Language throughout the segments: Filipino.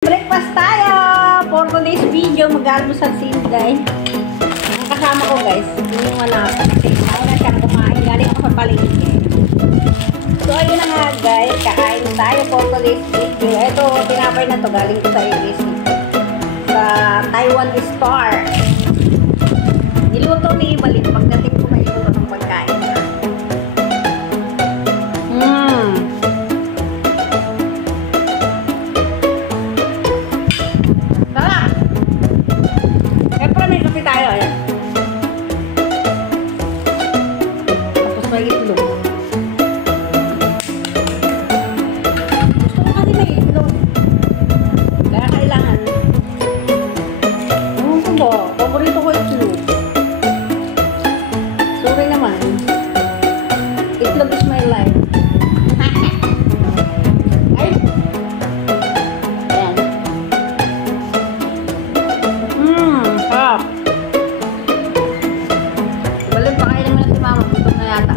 Breakfast tayo! For today's video, mag-almusal si Inday. Ang kasama ko guys, yung anak. Kasi nauna siyang kumain. Galing ako sa palengke. So ayun na nga guys, kakain tayo for today's video. Ito, tinapay na to. Galing ko sa ABC. Sa Taiwan Star. Niluto ni Ibalit. Pagdating ko may luto ng pagkain. Paborito ko itlog. Sorry naman. Itlog is my life. Ay. Ayan. Sarap. Balik pa kayo naman si mama. Gutom na yata.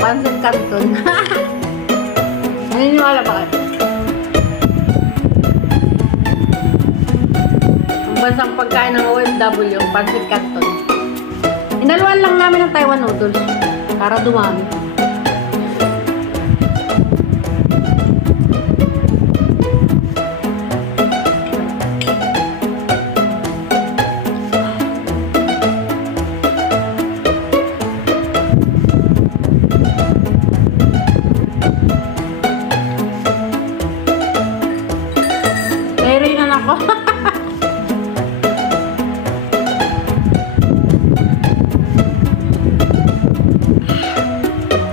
Pansit Canton. Naniniwala ba kayo? Ang bansang pagkain ng OFW, Pansit Canton. Inaluan lang namin ng Taiwan noodles para dumami.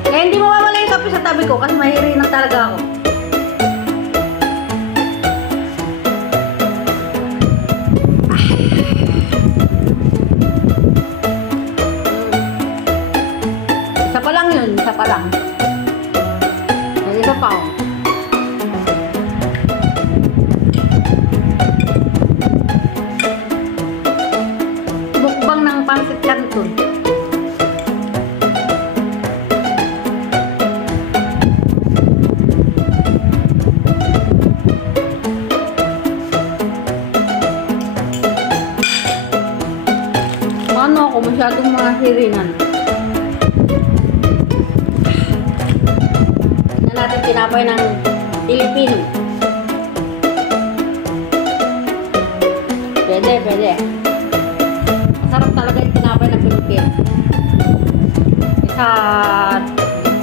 Kaya hindi mo mawala yung kape sa tabi ko kasi mahiri na talaga ako. Isa pa lang yun, isa pa lang. Isa pa ako. Mukbang ng Pansit Canton. Ano ako masyadong mga hirinan. Tignan natin tinapay ng Pilipino. Pwede, pwede. Masarap talaga yung tinapay ng Pilipino. Isa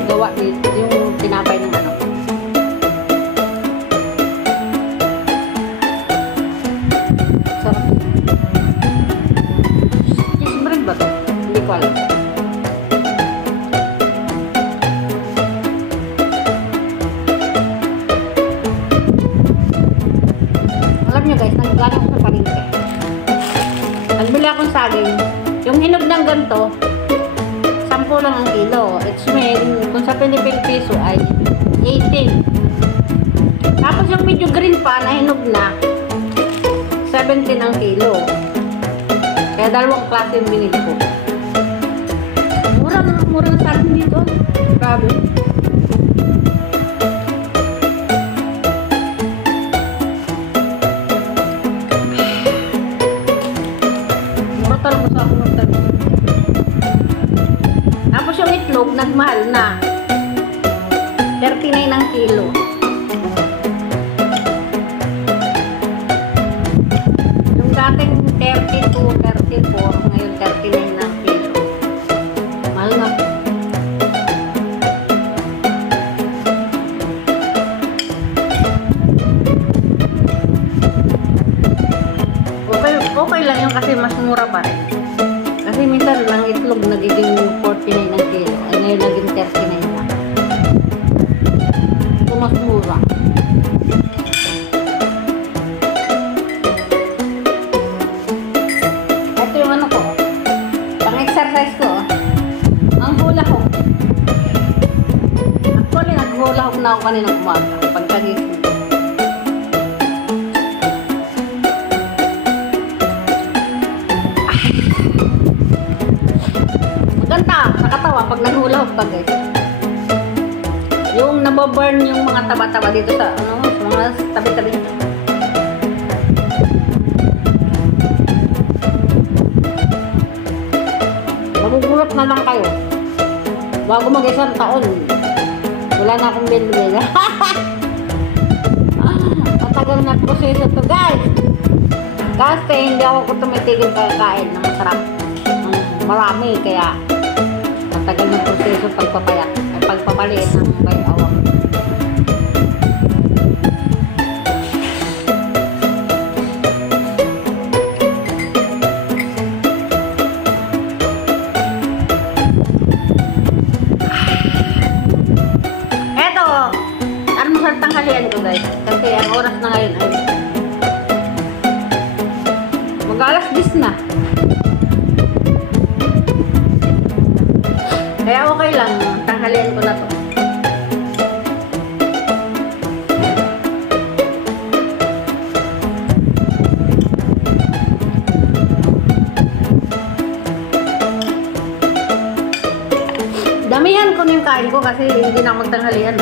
gawa dito yung tinapay ng ano. Sarap. Cheese bread ba ito? Hindi ko alam. Alam nyo guys, naggalang ko sa palengke. Nagbili akong saging. Yung hinog ng ganito, 10 lang ang kilo. It's mean, kung sa Philippine peso ay 18. Tapos yung medyo green pa na hinog na, 17 ang kilo. Kaya dalawang klase yung binili ko. Mura na sa akin dito. Grabe. Mura talaga sa akin magtabi. Tapos yung itlog, nagmahal na. 39 ang kilo. Yung dating 32, 34, ngayon 39 ang kilo. Mahal na. Okay lang yun kasi mas mura pa rin. Kasi minsan lang itlog nagiging 49 ang kilo. Ay ngayon naging 39 lang. Ito mas mura. muna ako kaninang umaga. Pagkagising ko. Maganda. Nakatawa pag naghulog pa guys. Yung nababurn yung mga taba-taba dito sa, ano, sa mga tabi-tabi. Magugulap na lang kayo. Bago mag-isang taon, wala na akong bilbil. Matagal na proseso to guys. Kasi hindi ako tumitigil kakain ng masarap. Marami, kaya matagal na proseso pagpapayat. Pagpapaliit ng may awang. Eto, almusal tanghalian ko guys. Kasi ang oras na ngayon ay mag-alas 10 na. Kaya okay lang, tanghalian ko na to. Damihan ko na yung kain ko kasi hindi na magtanghalian.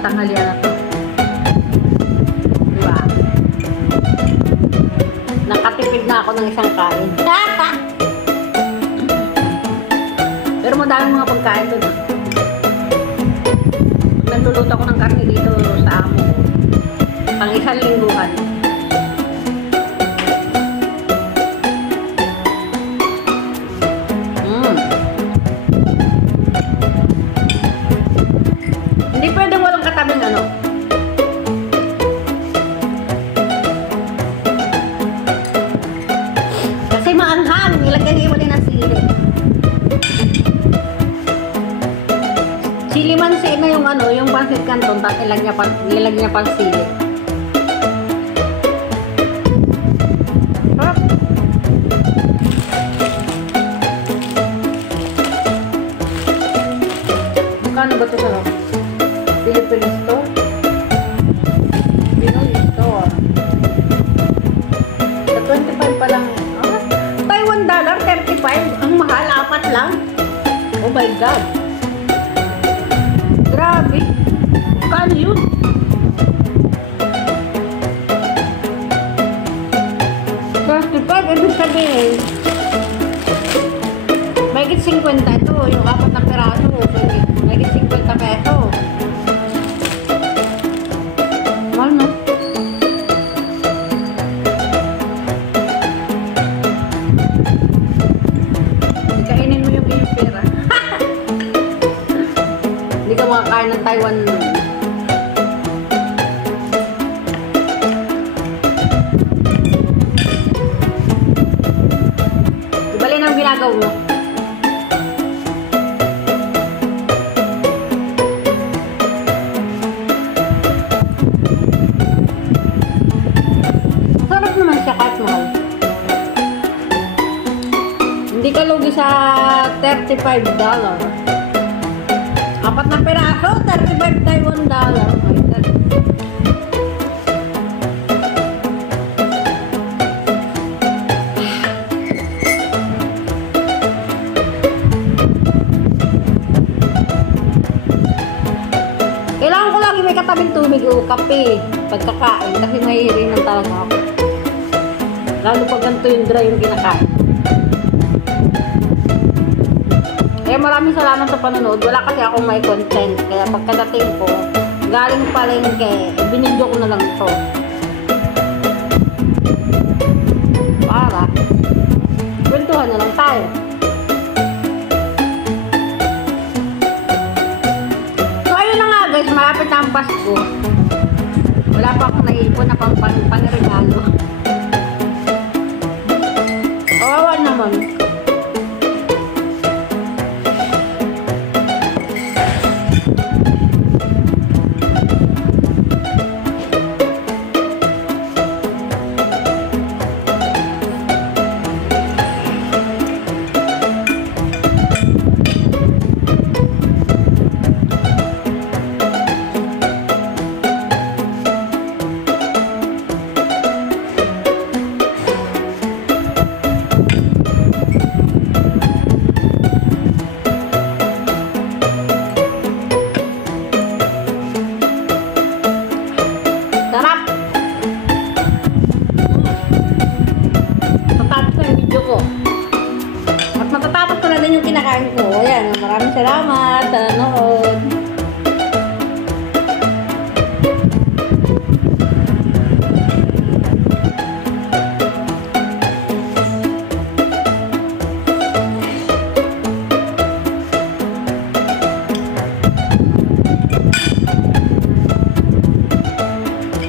Tanghalian na to. Diba? Nakatipid na ako ng isang kain. Pero madaming mga pagkain doon. Nagluluto ako ng karne dito sa amo. Pang isang lingguhan. Hindi pwedeng walang katabing ano. Kasi maanghang. Ilagay mo din ang sili. Sili mansi na yung ano, yung pancit canton, tapos nilag niya pang sili. Sarap. Magkano ba ito sa Philippine store? Pinoy store. Sa 25 pa lang. Taiwan dollar, 35. Ang mahal, 4 lang. Oh my God. Grabe. Kano yun? Ibig sabihin, mahigit 50 ito. Yung 4 na piraso. Mahigit 50 peso. Mahal no? Kainin mo yung iyong pera. Hindi ka makakain ng Taiwan. Ibalin ang ginagawa mo. Sarap naman siya kahit mahal. Hindi ka lugi sa $35. 4 na piraso, 35 Taiwan dollar. Kailangan ko lagi may katabing tubig o kape pagkakain kasi mahihirinan talaga ako. Lalo pag ganito yung dry yung kinakain. Kaya maraming salamat sa panonood. Wala kasi akong may content. Kaya pagkadating ko, galing palengke, binidyo ko na lang ito. Para, kwentuhan na lang tayo. So, ayun na nga guys, malapit na ang Pasko. Wala pa akong naipon na pang-regalo. Kawawa naman. kinakain ko. Ayan, maraming salamat sa nanood.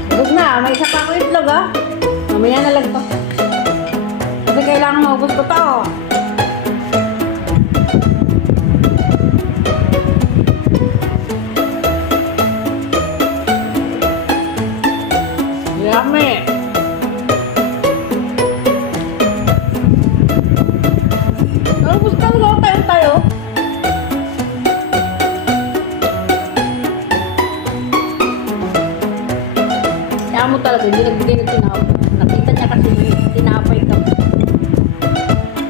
Busog na, may isa pa ako itlog ah. Mamaya na lang to. Kasi kailangan maubos ko to. Yummy! Naubos ka lang tayo. Kaya mo talaga, hindi nagbigay ng tinapay. Nakita niya kasi tinapay ka.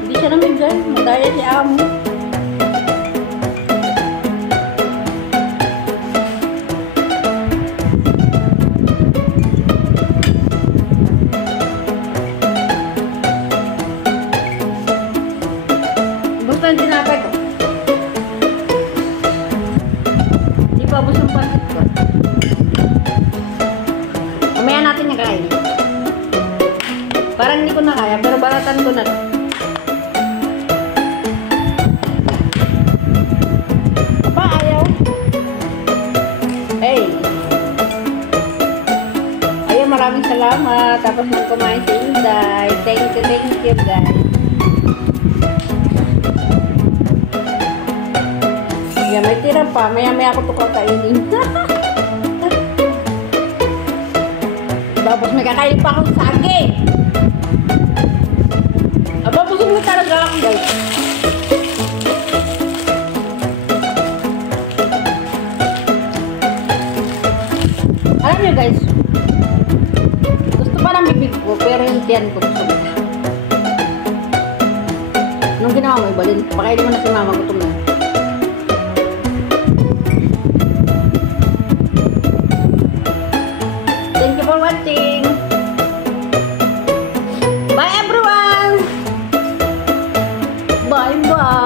Hindi siya namigay. Madaya si Amo. Basta yung tinapay ko. Hindi pa abos yung pansit ko. Mamaya natin yung kain. Parang hindi ko na kaya, pero baratan ko na to. Aba, ayaw. Hey. Ayaw, maraming salamat. Tapos nang kumain si Inday. Thank you guys. Yan, may tira pa. Maya-maya ako ito kakainin. Tapos may kakain pa akong saging. Aba, busog na talaga ako, guys. Alam niyo, guys, gusto pa ng bibig ko, pero yung tiyan ko gusto ko. Nung ginawa mo, ibalin. Pakainin mo na si mama, gutom na. Thank you for watching. Bye everyone. Bye bye.